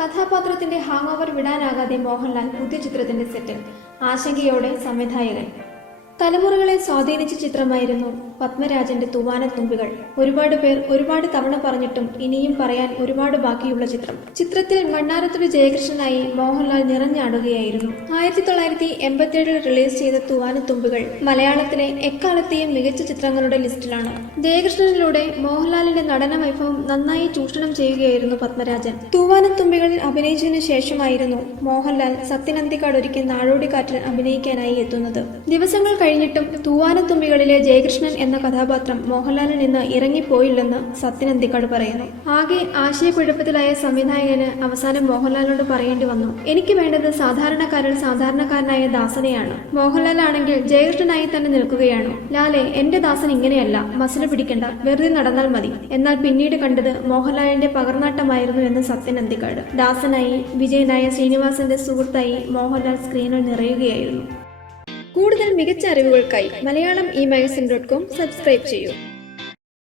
കഥാപാത്രത്തിന്റെ hang over വിടാനാകാതെ Mohanlal പുതിയ ചിത്രത്തിന്റെ സെറ്റിൽ ആശങ്കയോടെ സംവിധായകൻ തലമുറകളെ സ്വാധീനിച്ച ചിത്രമായിരുന്നു പത്മരാജന്റെ തൂവാനത്തുമ്പികൾ. ഒരുപാട് പേർ ഒരുപാട് തവണ പറഞ്ഞിട്ടും ഇനിയും പറയാൻ ഒരുപാട് ബാക്കിയുള്ള ചിത്രം. ചിത്രത്തിൽ മണ്ണാറത്തുടി ജയകൃഷ്ണനായി മോഹൻലാൽ നിറഞ്ഞാടുകയായിരുന്നു. ആയിരത്തി തൊള്ളായിരത്തി എൺപത്തിയേഴിൽ റിലീസ് ചെയ്ത തൂവാനത്തുമ്പികൾ മലയാളത്തിലെ എക്കാലത്തെയും മികച്ച ചിത്രങ്ങളുടെ ലിസ്റ്റിലാണ്. ജയകൃഷ്ണനിലൂടെ മോഹൻലാലിന്റെ നടന വൈഭവം നന്നായി ചൂഷണം ചെയ്യുകയായിരുന്നു പത്മരാജൻ. തൂവാനത്തുമ്പികളിൽ അഭിനയിച്ചതിനു ശേഷമായിരുന്നു മോഹൻലാൽ സത്യനന്ദിക്കാട് ഒരുക്കിയ നാടോടിക്കാറ്റിൽ അഭിനയിക്കാനായി എത്തുന്നത്. ദിവസങ്ങൾ കഴിഞ്ഞിട്ടും തൂവാനത്തുമ്പികളിലെ ജയകൃഷ്ണൻ എന്ന കഥാപാത്രം മോഹൻലാലിൽ നിന്ന് ഇറങ്ങിപ്പോയില്ലെന്ന് സത്യനന്ദിക്കാട് പറയുന്നു. ആകെ ആശയക്കുഴപ്പത്തിലായ സംവിധായകന് അവസാനം മോഹൻലാലിനോട് പറയേണ്ടി വന്നു. എനിക്ക് വേണ്ടത് സാധാരണക്കാരൻ സാധാരണക്കാരനായ ദാസനെയാണ്. മോഹൻലാലാണെങ്കിൽ ജയകൃഷ്ണനായി തന്നെ നിൽക്കുകയാണ്. ലാലെ എന്റെ ദാസൻ ഇങ്ങനെയല്ല. മസിൽ പിടിക്കണ്ട. വെറുതെ നടന്നാൽ മതി. എന്നാൽ പിന്നീട് കണ്ടത് മോഹൻലാലിന്റെ പകർനാട്ടമായിരുന്നു എന്ന് സത്യനന്ദിക്കാട്. ദാസനായി വിജയനായ ശ്രീനിവാസന്റെ സുഹൃത്തായി മോഹൻലാൽ സ്ക്രീനിൽ നിറയുകയായിരുന്നു. കൂടുതൽ മികച്ച അറിവുകൾക്കായി Malayalam e magazine dot com subscribe ചെയ്യൂ.